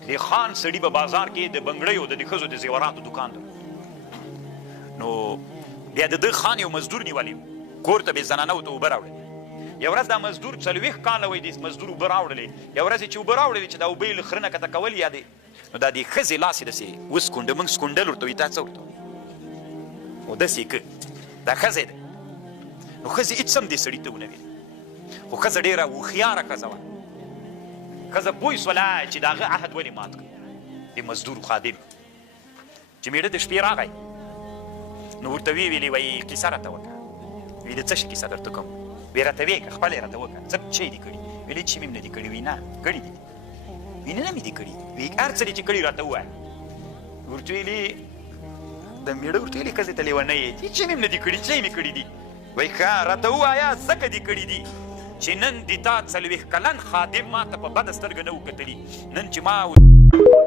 د خان سړي په بازار کې د بنګړیو د ښځو د زیوراتو دوکان دی. نو بیا د ده خان یو مزدور نیولی کور ته به یې زنانه ورته اوبه راوړلې. یو ورځ دا مزدور 40 کاله وایي د مزدور اوبه راوړلې. یو ورځ چې اوبه راوړلې چې دا اوبه یې له خره نه کته کول یا دی نو دا د ښځې لاس یې داسې وسکونډه موږ سکونډل ورته وایي تا څه ورته او داسې یې که دا ښځه ده. نو ښځې هېڅ هم دې سړي ته ونه ویل خو ښځه ډېره هوښیاره ښځه وه. ښځه پوه شوله چې د هغه عهد ولې مات کړ د مزدور خادم چې مېړه د شپې راغی نو ورته ویې ویلې وایي کیسه راته وکړه. وایي د څه شي کیسه درته کوم؟ وایي راته ویې کړه خپله یې راته وکړه څه شی دې کړي؟ ویلې چې مې هم نه دي کړي. وایي نه کړي دي. وایي نه مې دي کړي. وایي هر څه دې چې کړي راته ووایه. ورته ویلې د مېړه ورته ویلې ښځې ته لیونۍ یې چې مې هم نه دي کړي څه یې مې کړي دي؟ وایي ښه راته ووایه ځکه دې کړي دي چې نن د تا 40 کلن خادم ما ته په بده سترګه نه و کتلي. نن چې ما